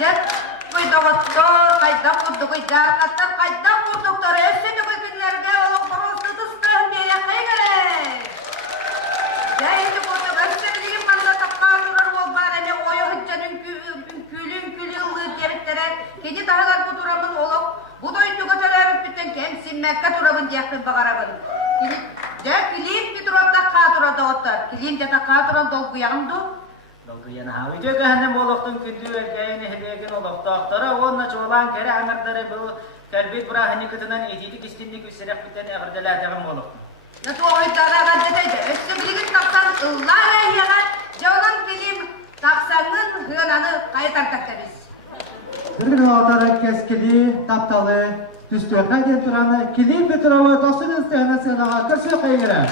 Cep kuydoğuttor, kayda kurduğuylar, katar kayda kurdukları, ösünü günlerge olan korosu tıstığım diye kıygıre. Cahildi kurduk, ösünü manda tapkan durur ol barene, oyu hıccanın külün ıllığı devitlere, kedi dağlar bu duramın olup, bu doyuncu göteler bütün kemsin mekka durabın diyakın bağarabın. Cep kilim bir durapta kadurada otur, kilim de kaduran dolgu yağımdı. Dolguyana havi tökü hannem oloqtun kündü erkeğini hediyegin oloqtaqtara, onna çoğulan kere anırları bu kalbet bırahını kıtınan edilik istinlik üsirek biten eğirdelerdeğim oloqtun. Natu oytara gazeteydi. Ösübligin tapsan ıllar ayyagan, jaulan kilim tapsanın hıyananı kayıtartakta biz. Bir gün otarak keskili, taptalı, düstüğe diye turanı, kilim bir travı tosun isteyene sığınağa kırsıyor kaygıra.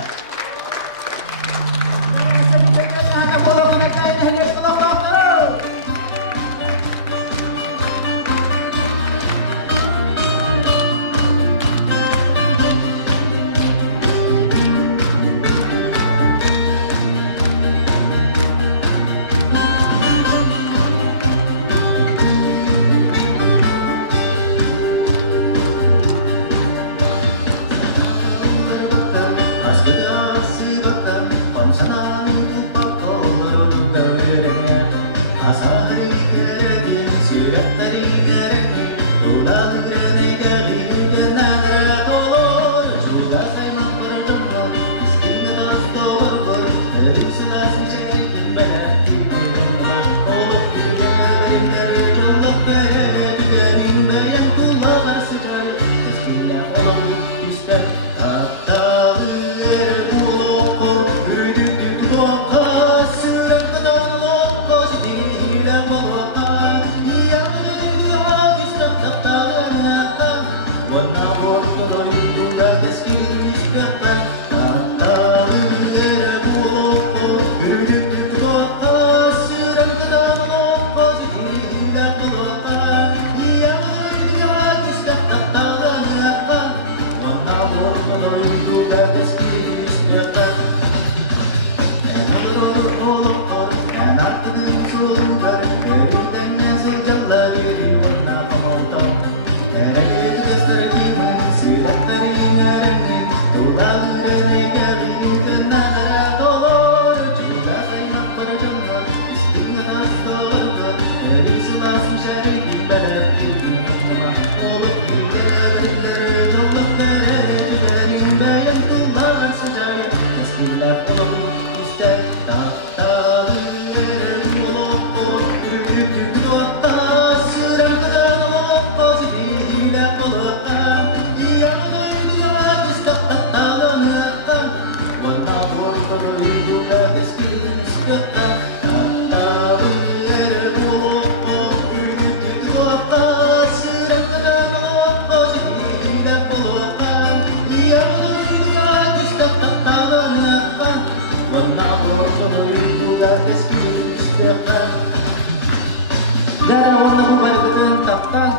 Dara warna bubargatan taptan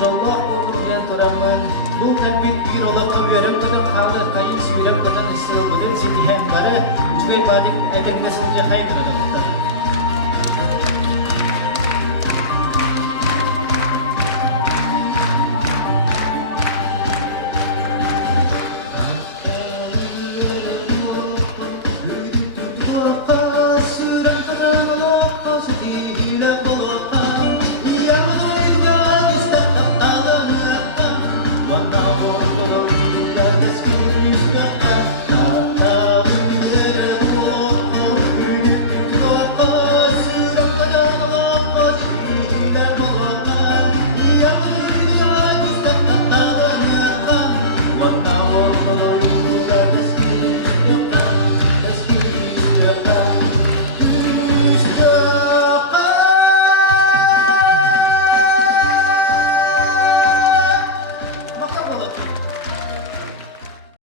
jolloh ulur yang turaman bukan bit birolak kawiram kadang halat kain siwiram kadang isel badan sitihan bara juga badik edeng nasenja kain kadang